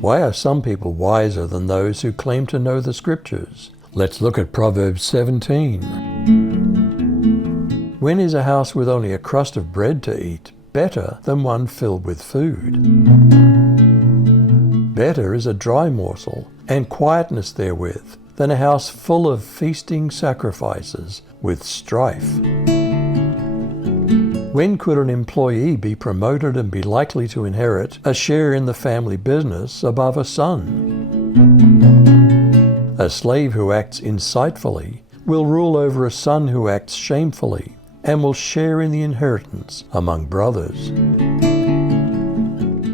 Why are some people wiser than those who claim to know the Scriptures? Let's look at Proverbs 17. When is a house with only a crust of bread to eat better than one filled with food? Better is a dry morsel, and quietness therewith, than a house full of feasting sacrifices with strife. When could an employee be promoted and be likely to inherit a share in the family business above a son? A slave who acts insightfully will rule over a son who acts shamefully, and will share in the inheritance among brothers.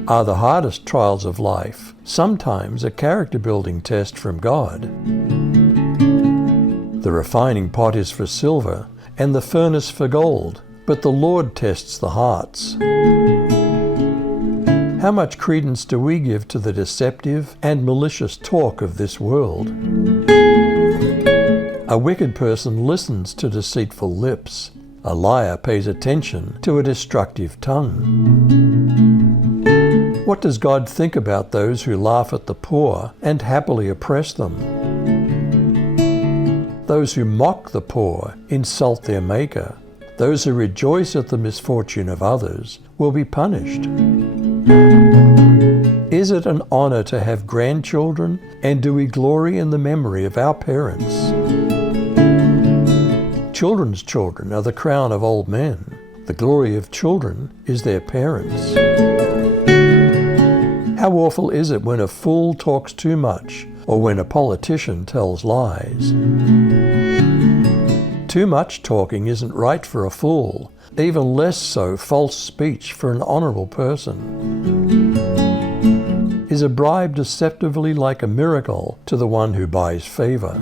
Are the hardest trials of life sometimes a character-building test from God? The refining pot is for silver, and the furnace for gold, but the Lord tests the hearts. How much credence do we give to the deceptive and malicious talk of this world? A wicked person listens to deceitful lips. A liar pays attention to a destructive tongue. What does God think about those who laugh at the poor and happily oppress them? Those who mock the poor insult their Maker. Those who rejoice at the misfortune of others will be punished. Is it an honor to have grandchildren, and do we glory in the memory of our parents? Children's children are the crown of old men. The glory of children is their parents. How awful is it when a fool talks too much, or when a politician tells lies? Too much talking isn't right for a fool, even less so false speech for an honorable person. Is a bribe deceptively like a miracle to the one who buys favor?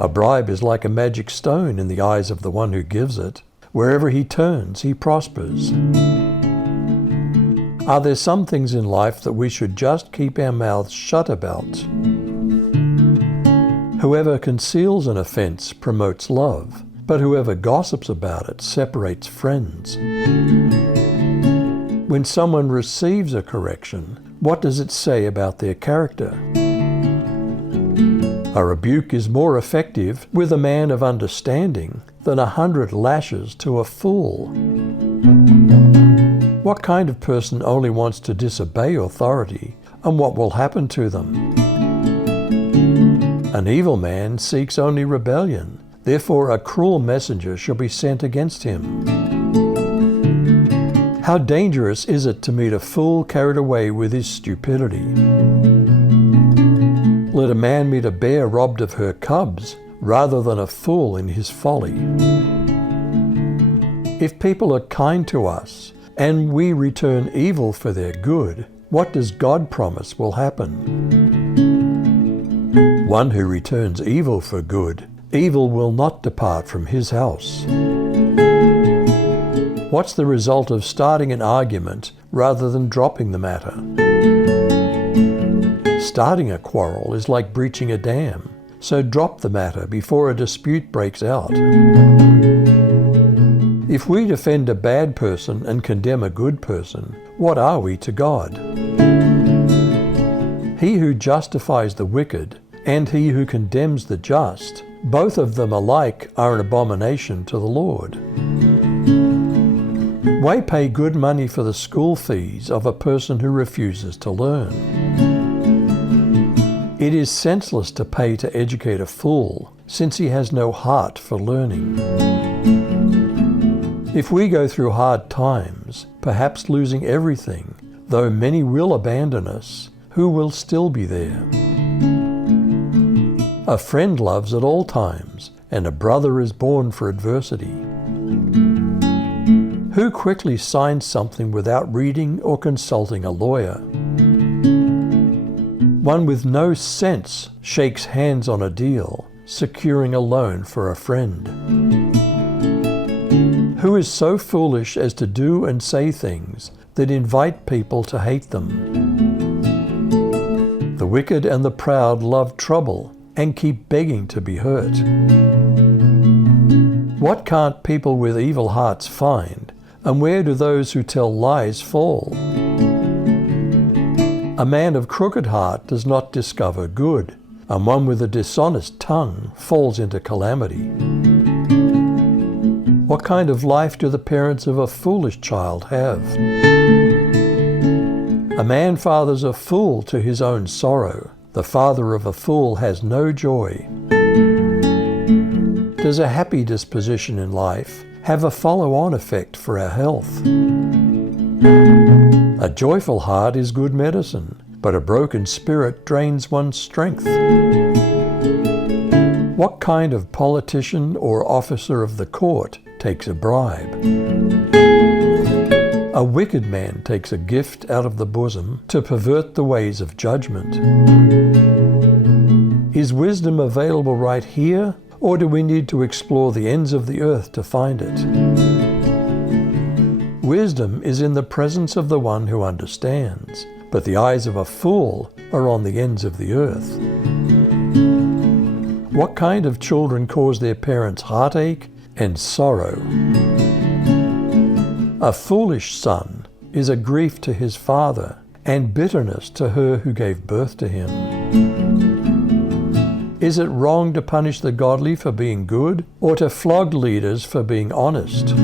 A bribe is like a magic stone in the eyes of the one who gives it. Wherever he turns, he prospers. Are there some things in life that we should just keep our mouths shut about? Whoever conceals an offense promotes love, but whoever gossips about it separates friends. When someone receives a correction, what does it say about their character? A rebuke is more effective with a man of understanding than 100 lashes to a fool. What kind of person only wants to disobey authority, and what will happen to them? An evil man seeks only rebellion, therefore a cruel messenger shall be sent against him. How dangerous is it to meet a fool carried away with his stupidity? Let a man meet a bear robbed of her cubs, rather than a fool in his folly. If people are kind to us, and we return evil for their good, what does God promise will happen? One who returns evil for good, evil will not depart from his house. What's the result of starting an argument rather than dropping the matter? Starting a quarrel is like breaching a dam, so drop the matter before a dispute breaks out. If we defend a bad person and condemn a good person, what are we to God? He who justifies the wicked and he who condemns the just, both of them alike are an abomination to the Lord. Why pay good money for the school fees of a person who refuses to learn? It is senseless to pay to educate a fool, since he has no heart for learning. If we go through hard times, perhaps losing everything, though many will abandon us, who will still be there? A friend loves at all times, and a brother is born for adversity. Who quickly signs something without reading or consulting a lawyer? One with no sense shakes hands on a deal, securing a loan for a friend. Who is so foolish as to do and say things that invite people to hate them? The wicked and the proud love trouble and keep begging to be hurt. What can't people with evil hearts find, and where do those who tell lies fall? A man of crooked heart does not discover good, and one with a dishonest tongue falls into calamity. What kind of life do the parents of a foolish child have? A man fathers a fool to his own sorrow. The father of a fool has no joy. Does a happy disposition in life have a follow-on effect for our health? A joyful heart is good medicine, but a broken spirit drains one's strength. What kind of politician or officer of the court takes a bribe? A wicked man takes a gift out of the bosom to pervert the ways of judgment. Is wisdom available right here, or do we need to explore the ends of the earth to find it? Wisdom is in the presence of the one who understands, but the eyes of a fool are on the ends of the earth. What kind of children cause their parents heartache and sorrow? A foolish son is a grief to his father and bitterness to her who gave birth to him. Is it wrong to punish the godly for being good, or to flog leaders for being honest?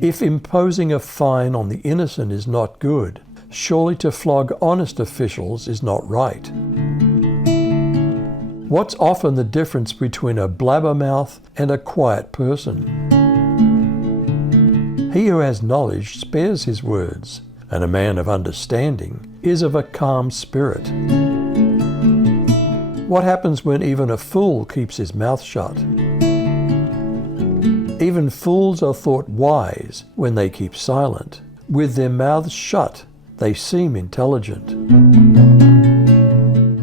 If imposing a fine on the innocent is not good, surely to flog honest officials is not right. What's often the difference between a blabbermouth and a quiet person? He who has knowledge spares his words, and a man of understanding is of a calm spirit. What happens when even a fool keeps his mouth shut? Even fools are thought wise when they keep silent. With their mouths shut, they seem intelligent.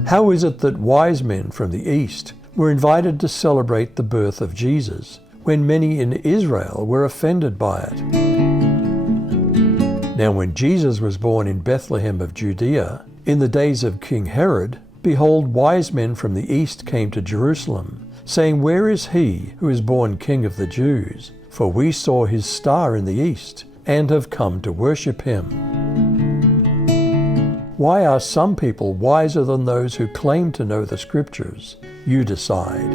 How is it that wise men from the East were invited to celebrate the birth of Jesus, when many in Israel were offended by it? Now when Jesus was born in Bethlehem of Judea, in the days of King Herod, behold, wise men from the east came to Jerusalem, saying, Where is he who is born King of the Jews? For we saw his star in the east, and have come to worship him. Why are some people wiser than those who claim to know the Scriptures? You decide.